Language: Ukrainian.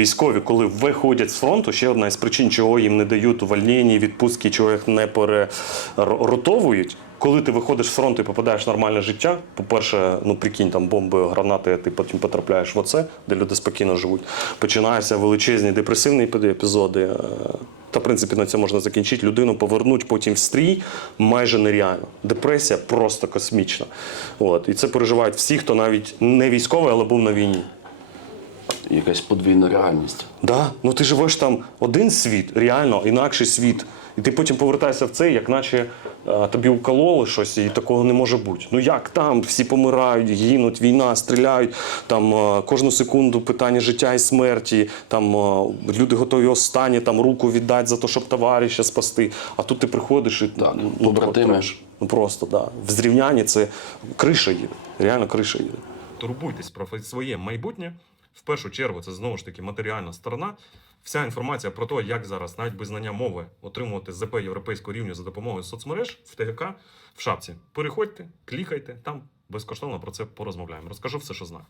Військові, коли виходять з фронту, ще одна із причин, чого їм не дають увольнення, відпустки, чого їх не переротовують. Коли ти виходиш з фронту і попадаєш в нормальне життя, по-перше, ну прикинь, там бомби, гранати, ти потім потрапляєш в оце, де люди спокійно живуть. Починаються величезні депресивні епізоди. е, Та, в принципі, на цьому можна закінчити. Людину повернуть потім в стрій майже нереально. Депресія просто космічна. От. І це переживають всі, хто навіть не військовий, але був на війні. Якась подвійна реальність. Да, ну ти живеш там один світ, реально інакший світ. І ти потім повертаєшся в цей, як наче е, тобі укололи щось, і такого не може бути. Ну як там всі помирають, гинуть, війна, стріляють, там е, кожну секунду питання життя і смерті, там е, люди готові останні там руку віддати за те, щоб товариша спасти. А тут ти приходиш і Так, ну, побратими. треш. Ну просто да. В зрівнянні це криша їде. Реально криша їде. турбуйтесь про своє майбутнє. В першу чергу, це знову ж таки матеріальна сторона. Вся інформація про те, як зараз, навіть без знання мови, отримувати ЗП європейського рівня за допомогою соцмереж в ТГК в шапці. Переходьте, клікайте, там безкоштовно про це порозмовляємо. Розкажу все, що знаю.